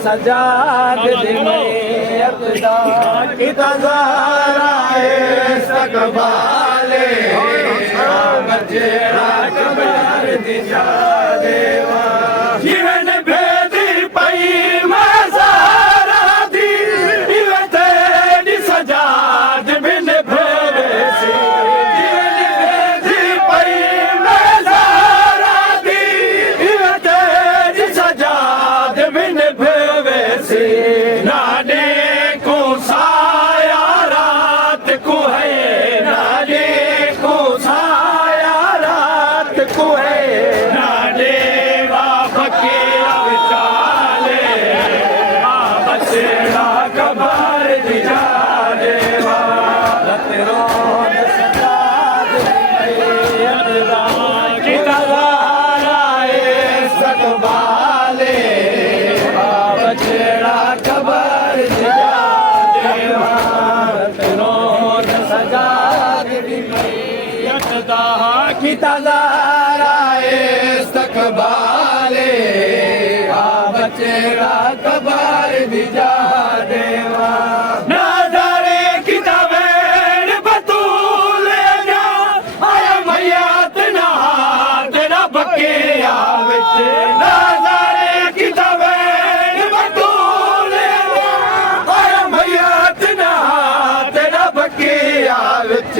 Sajjad सकबाले बचेड़ा cover दिशा देवा जीवन भेदी पई मसारा दी इवते सजाद बिन भेसी जीवन भेदी पई मसारा दी इवते सजाद बिन भेसी नाडे को साया रात को है नाडे को साया रात को है नाडे बाबके अवचाले बचेड़ा कबर दिजा देवा तेरो सजाद की तलाए सकबाले बचेड़ा कबर दिजा देवा तेरो सजाद की तलाए सकबाले बचेड़ा कबर दिजा देवा ना जाने किताबें बतूल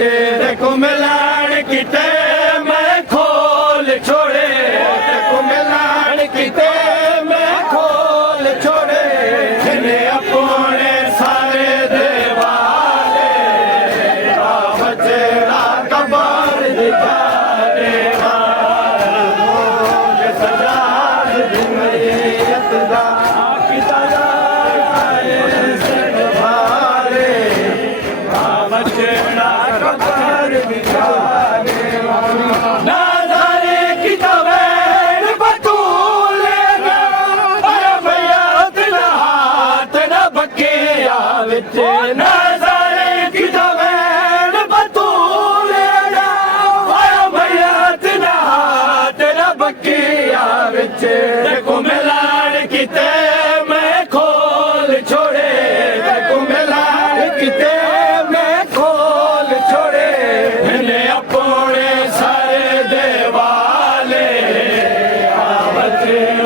देखो मिलान किते मैं खोल छोड़े देखो मिलान किते मैं खोल छोड़े जिन्हें अपने सारे देवाले बचेरा कबार दिखाने वाले सजा जिंदगियत दा पिता बचेरा कबार दिखाने वाला नाज़ारे की तवैन बतूलेगा अरे भैया तेरा हाथ न बकिया विच नाज़ारे की तवैन बतूलेगा अरे भैया तेरा हाथ न बकिया विच देखो मिलान किते मैं खोल छोड़े देखो मिलान किते मैं खोल छोड़े इन्हें अपने सारे देवाले बचेरा